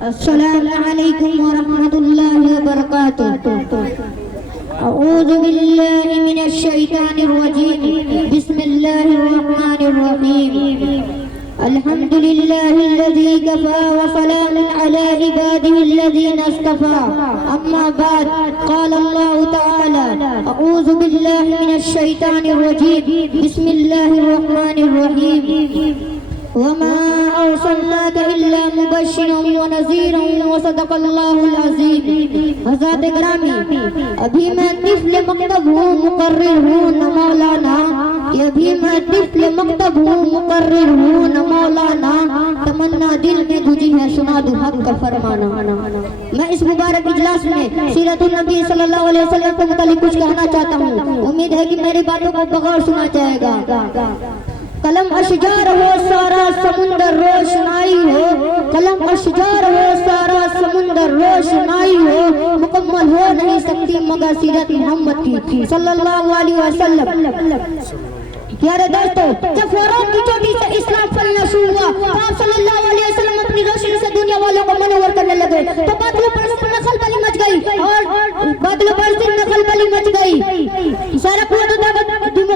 अस्सलामु अलैकुम व रहमतुल्लाहि व बरकातुहू। अऊज़ु बिल्लाहि मिनश शैतानिर रजीम। बिस्मिल्लाहिर रहमानिर रहीम। अल्हम्दुलिल्लाहिल्लज़ी कफ़ा व सलामुन अला इबादिहिल्लज़ीना इस्तफ़ा। अम्मा बाद, क़ाल अल्लाहु तआला अऊज़ु बिल्लाहि मिनश शैतानिर रजीम। बिस्मिल्लाहिर रहमानिर रहीम। वमा अर्सलनाका इल्ला मुबश्शिरन व नज़ीरन व सदक़ल्लाहुल अज़ीम। हज़रत ग्रामी, अभी मैं तिफ़्ल मक्तब हूँ, मुक़र्रिर हूँ न मौलाना। अभी मैं तिफ़्ल मक्तब हूँ, मुक़र्रिर हूँ न मौलाना। तमन्ना दिल में गुजी है, सुना दो हक़ का फरमाना। मैं इस मुबारक इजलास में सीरतुन नबी सल्लल्लाहु अलैहि वसल्लम के मुतालिक कुछ कहना चाहता हूँ। उम्मीद है कि मेरी बातों को बगौर सुना जाएगा। कलम अशजार हो सारा समुंदर रोशनाई हो, कलम अशजार हो सारा समुंदर रोशनाई हो, मुकम्मल हो नहीं सकती मगर सीरत मोहम्मद की सल्लल्लाहु अलैहि वसल्लम। प्यारे दोस्तों, जब फ़िरौन की चोटी से इस्लाम फलना शुरू हुआ तो आप सल्लल्लाहु अलैहि वसल्लम अपनी रोशनी से दुनिया वालों को मनोवर करने लगे तो बादलों पर खलबली मच गई और बादलों पर खलबली मच गई। सारा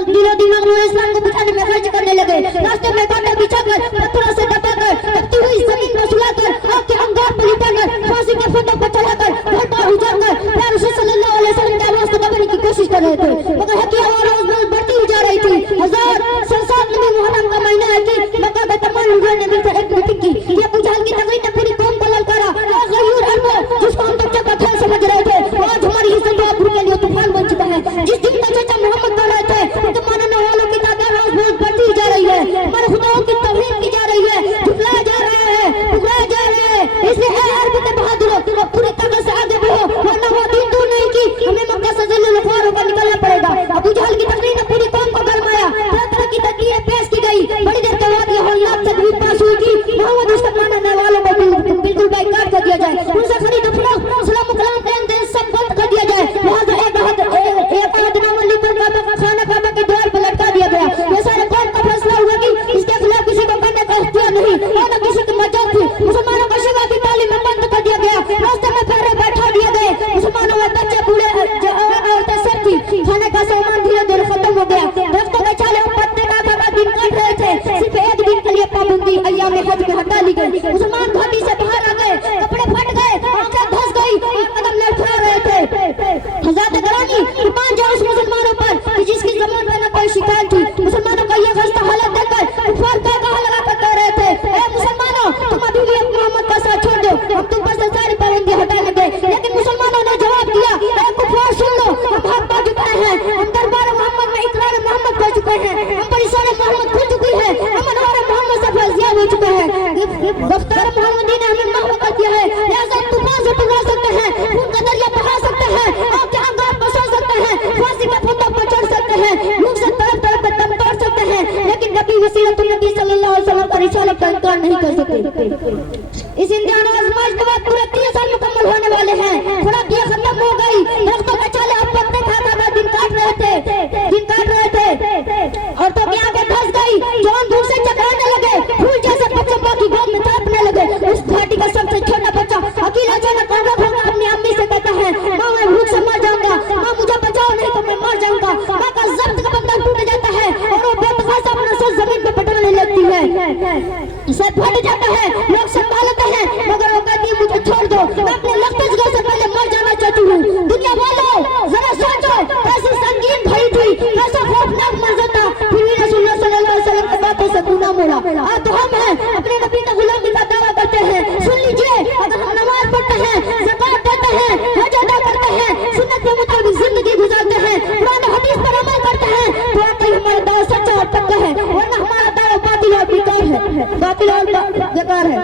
दिलो दिमाग में इस्लाम को बिठाने में खर्च करने लगे। रास्ते में कांटे बिछाकर, पत्थरों से दबाकर, तपती हुई जमीन में सुलाकर, आग के अंगार पर लिटाकर, फांसी के फंदों पर चढ़ाकर, घर पर उजाड़कर प्यारे रसूल सल्लल्लाहु अलैहि वसल्लम की आवाज़ को दबाने की कोशिश कर रहे थे। मगर हक़ की आवाज़ रोज़ बढ़ती ही जा रही थी। हजार संसार नबी मुहर्रम का महीना है कि मक्का में तमाम लोगों ने मिलकर एक मीटिंग की। ये अबू जहल की तकरीर ने पूरी कौम को ललकारा। गयूर अरबो, जिसको हम बच्चे का खेल समझ रहे थे, आज हमारी इज्जत आबरू के लिए तूफान बन चुका है। जिस दिन का चर्चा मोहम्मद कर रहे थे, उनके मानने वालों की तादाद रोज रोज बढ़ती जा रही है। हमारे खुदाओं की तौहीन की जा रही है, झुठलाया जा रहा है, ठुकराया जा रहा है। इसलिए है अरब के बहादुरों, पूरी ताकत से आगे बढ़ो, वरना वो दिन दूर नहीं कि हमें मक्का से ज़िल्लुल ग़फ़ार होकर निकलना पड़ेगा। अबू जहल की तकरीर ने पूरी कौम को गरमाया। तरह तरह की तकरीरें पेश की गई। बड़ी देर के बाद ये हौलनाक तकरीर पास हुई कि मोहम्मद उसके मानने वालों को बिल्कुल बाइकाट कर दिया जाए, उनसे खरीद फरोख्त, सलाम कलाम देन सब बंद कर दिया जाए। लिहाजा एक राजीनामा लिखकर खाना काबा के द्वार पर लटका दिया गया। ये सारे कौम का फैसला हुआ कि इसके खिलाफ किसी को करने का इख्तियार नहीं और न किसी की मदद थी। मुसलमानों को शिवा की तालीम में बंद कर दिया गया, रास्ते में फेरे बैठा दिया गए। मुसलमानों में बच्चे बूढ़े औरतें सब थी। खाने का सामान धीरे धीरे खत्म हो गया। दरख्तों के छाले और पत्ते का दिन कट रहे थे। सिर्फ एक दिन के लिए पाबंदी अय्याम हज में हटा ली गई। मुसलमान घाटी से बाहर आ गए, कपड़े फट गए, आंखें धंस गई, कदम लड़खड़ा रहे थे। हज़रत ग्रामी, ईमान जाओ उस मुसलमानों पर जिसकी ज़बान पे न कोई शिकायत थी। मुसलमानों का ये खस्ता हालत देखकर कुफार का कहा लगा कर कह रहे थे, ए मुसलमानों, तुम अभी भी मोहम्मद का साथ छोड़ दो, हम तुम पर से सारी पाबंदी हटा लेंगे। लेकिन मुसलमानों ने जवाब दिया, ए कुफार सुन लो, हम हाथ पा चुके हैं, हम दरबार मोहम्मद में इकरार मोहम्मद कर चुके हैं, हम पर इशारे मोहम्मद खुल चुकी है, हम अनवार मोहम्मद से फैज़याब हो चुके हैं। रफ्तार मोहम्मदी ने हमें महव कर दिया है। लिहाजा तूफान से टकरा सकते हैं, खून का दरिया बहा सकते हैं, आग के अंगार पर सो सकते हैं, फांसी के फंदों पर चढ़ सकते हैं, भूख से तड़प तड़प कर दम तोड़ सकते हैं, लेकिन नबी वसीयतुन नबी सल्लल्लाहु अलैहि वसल्लम का रिसालत का इनकार नहीं कर सकते। इस इम्तिहान आज़माइश के बाद पूरे 3 साल मुकम्मल होने वाले हैं। खुराक ये खत्म हो गई, दरख्तों के छाले अब पत्ते खा खा दिन काट रहे थे और तो की आंखें धंस गई, जवान धूप से चकराने लगे, फूल जैसे बच्चे माँ की गोद में तड़पने लगे। उस घाटी का सबसे छोटा बच्चा अकेला अचानक कांगड़ा होकर अपनी अम्मी से कहता है, माँ मैं भूख से मर जाऊंगा, माँ मुझे बचाओ नहीं तो मैं मर जाऊंगा। माँ का जब्त का बंधन टूट जाता है और वो बेतहाशा अपना सर जमीन पर पटकने लगती है। सर फट जाता है, लोग संभालते हैं मगर वो कहती है मुझे छोड़ दो, मैं अपने लफ्ज़ से पहले मर जाना चाहती हूँ। दुनिया वालों जरा सोचो, कैसी संगीन भरी थी, कैसा खौफनाक मंजर था। फिर भी रसूलुल्लाह सल्लल्लाहु अलैहि वसल्लम की बातों से गुना मोड़ा। आज तो हम हैं अपने नबी का गुलामी का दावा करते हैं। सुन लीजिए, अगर हम नमाज पढ़ते हैं, ज़कात देते हैं, हज अदा करते हैं, सुन्नत के मुताबिक जिंदगी गुजारते हैं, कुरान और हदीस पर अमल करते हैं तो वाकई हमारा दावा सच्चा और पक्का है, वरना हमारा दावा बातिल और बेकार है, बातिल और बेकार है।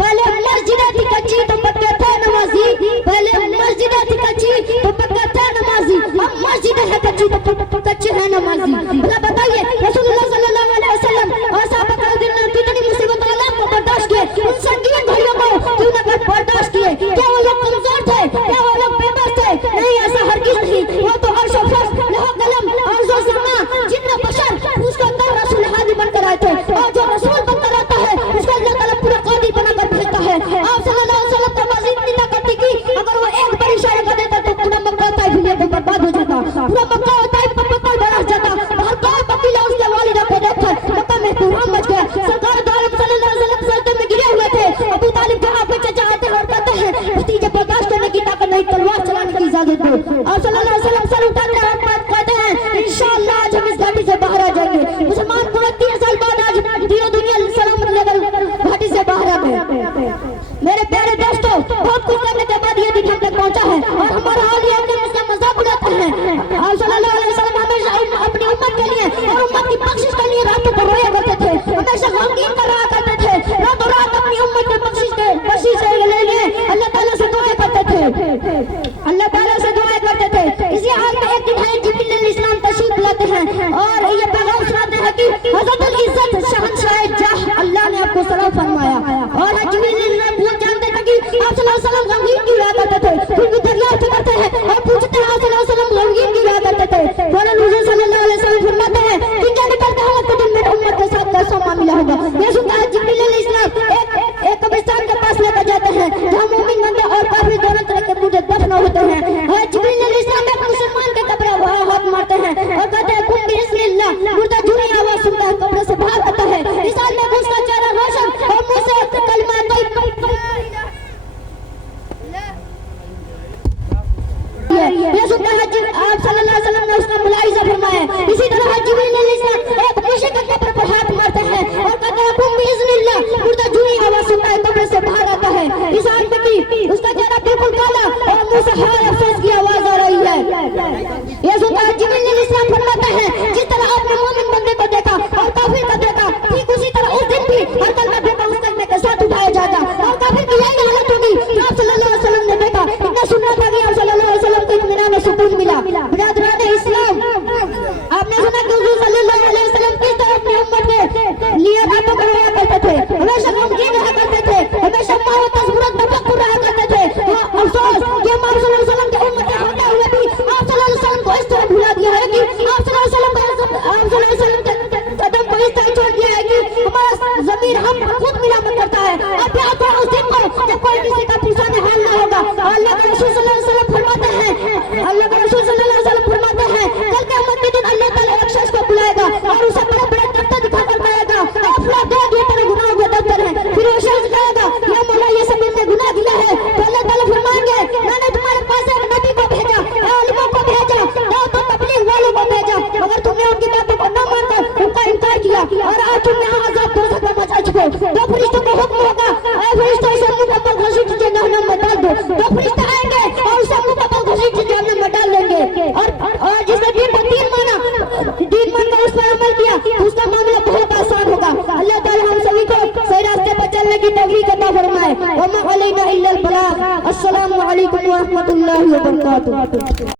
पहले मस्जिदें थी कच्ची तो पक्के थे नमाजी, पहले मस्जिदें थी कच्ची तो पक्के थे नमाजी, अब मस्जिदें हैं कच्ची तो कच्चे हैं नमाजी। भला बताइए रसूलुल्लाह सल्लल्लाहु अलैहि वसल्लम और सहाबा ने कितनी मुसीबत आलम को बर्दाश्त किए, उन संगीन घड़ियों को क्यों न बर्दाश्त किए? क्या वो लोग कमजोर थे? क्या वो लोग बेबस थे? नहीं, ऐसा हरगिज़ नहीं। वो तो अर्श और फर्श, लौह कलम, अर्ज़ और समा, जिन्न बशर उसको कर रसूल हादी बनकर आए थे और जो रसूल बनकर आता है उसको अल्लाह ताला पूरा कादी बनाकर भेजता है। आप सल्लल्लाहु अलैहि वसल्लम का मजीद इतनी ताकत थी कि अगर वो एक बार इशारा कर देता तो पूरा मक्का होता है फिर बर्बाद हो जाता, पूरा मक्का होता है पत्थर बरस जाता। हर कोई वकीला उसके वालिदा को देखकर मक्का में तूफान मच गया। सरकार दो आलम सल्लल्लाहु अलैहि वसल्लम सजदे में गिरे हुए थे। अबू तालिब जहां पे चचा आते और कहते हैं भतीजे बर्दाश्त करने की ताकत नहीं, तलवार चलाने की इजाजत दो। और सल्लल्लाहु अलैहि वसल्लम सर उठाते हैं और कहते हैं इंशाअल्लाह आज हम इस घाटी से बाहर आ जाएंगे। मुसलमान पूरे 3 साल बाद आज दियो दुनिया सलामत लेकर घाटी से बाहर आ गए। मेरे प्यारे दोस्तों, बहुत कुछ करने के बाद ये दिन हम तक पहुंचा है और हमारा हाल ये है कि इसका मजाक उड़ाते हैं। और सल्लल्लाहु अलैहि वसल्लम हमेशा अपनी उम्मत के लिए और उम्मत की बख्शिश के लिए रातों को रोया करते थे, हमेशा गमगीन कर रहा करते थे, रातों रात अपनी उम्मत के बख्शिश के लिए अल्लाह ताला से दुआ करते थे, अल्लाह ताला से दुआ करते थे। इसी हाल में एक दिन है जिब्रील अलैहिस्सलाम तशरीफ लाते हैं और ये पैगाम सुनाते हैं कि हज़रतुल इज्जत शहंशाह जाह अल्लाह ने आपको सलाम फरमाया। और जिब्रील अलैहिस्सलाम भूल जानते थे कि आप सल्लल्लाहु अलैहि वसल्लम गमगीन क्यों रहा करते थे, फिर भी दरियाफ्त करते हैं और पूछते हैं आप सल्लल्लाहु अलैहि वसल्लम गमगीन क्यों रहा करते थे। फौरन हुज़ूर सल्लल्लाहु अलैहि वसल्लम फरमाते हैं कि क्या निकल क़यामत के दिन मेरी उम्मत के साथ कैसा मामला होगा। ये सुनकर जिब्रील अलैहिस्सलाम एक कब्रिस्तान के पास लेकर जाते हैं जहाँ मोमिन बंदे और काफिर दोनों तरह के मुर्दे दफन होते हैं। और जिब्रील अलैहिस्सलाम एक मुसलमान के कब्र वहाँ हाथ मारते हैं और कहते हैं कुम बिस्मिल्लाह, मुर्दा झूठी आवाज सुनता है कब्र से बाहर आता है। इस हाल में उसका चेहरा रोशन और मुंह से कलमा ये सुनता है आप सल्लल्लाहु अलैहि वसल्लम ने उसका मुलाहिजा फरमाया। इसी तरह जिब्रील अलैहिस्सलाम एक मुशरिक के कब्र पर हाथ मारते हैं और कहते हैं कुम बिस्मिल्लाह, मुर्दा झूठी आवाज सुनता है कब्र से बाहर आता है। इस हाल में कि उसका चेहरा बिल्कुल काला और मुंह से हाय अफसोस की आवाज आ रही है। ये सुनता है जिब्रील अलैहिस्सलाम फरमाते हैं जिस तरह आपने मोमिन बंदे को देखा और काफिर को देखा, ठीक उसी तरह उस दिन भी हर कलमा फेंका उस कलमे के साथ उठाया जाता और काफिर की यही हालत होगी जो आप सल्लल्लाहु अलैहि वसल्लम ने देखा। इतना सुनना था कि आप सल्लल्लाहु अलैहि वसल्लम को इत्मीनान में सुकून मिला। बिरादरान इस्लाम, आपने सुना कि हुज़ूर सल्लल्लाहु अलैहि वसल्लम किस तरह अपनी उम्मत के लिए रातों को रोया करते थे, हमेशा गमगीन रहा करते थे, हमेशा माओ तस्बुरत तफक्कुर रहा करते थे। अफसोस कि हम सल्लल्लाहु अलैहि वसल्लम के उम्मत होते हुए भी आप सल्लल्लाहु अलैहि वसल्लम को इस तरह भुला दिया है कि आप सल्लल्लाहु अलैहि वसल्लम के कदम को इस तरह छोड़ दिया है कि हमारा ज़मीर हम खुद मिलावट करता है। आप याद करो उस दिन को जब कोई किसी का पुरसान हाल ना होगा। अल्लाह के रसूल सल्लल्लाहु अलैहि वसल्लम फरमाते हैं, अल्लाह के रसूल सल्लल्लाहु अलैहि वसल्लम फरमाते हैं कल क़यामत के दिन अल्लाह ताला एक शख्स को बुलाएगा और उसे बड़े बड़े दफ्तर दिखाकर कहेगा अफला दो ये तेरे गुनाहों के दफ्तर है। फिर वो शख्स कहेगा या मौला ये सब मैंने गुनाह किया है। तो अल्लाह ताला फरमाएंगे मैंने तुम्हारे पास एक नबी को भेजा, आलिमों को भेजा, तो तबलीग वालों को भेजा, मगर तुमने उनकी बातों को न मानकर उनका इनकार किया और आज तुम यहाँ अज़ाब दोज़ख में मचा चुके हो। तो फरिश्तों को हुक्म होगा ऐ फरिश्तों इसे मुंह पर घसीट के जहन्नम में डाल दो। तो फरिश्ते आएंगे और उसे मुंह पर घसीट के जहन्नम में डाल देंगे। और जिसने दीन को दीन मानकर उस पर अमल किया तो उसका मामला बहुत आसान होगा। अल्लाह ताला हम सभी को सही रास्ते पर चलने की तौफीक अता फरमाए। वमा अलैना इल्लल बलाग। अस्सलामु अलैकुम व रहमतुल्लाहि व बरकातुहू।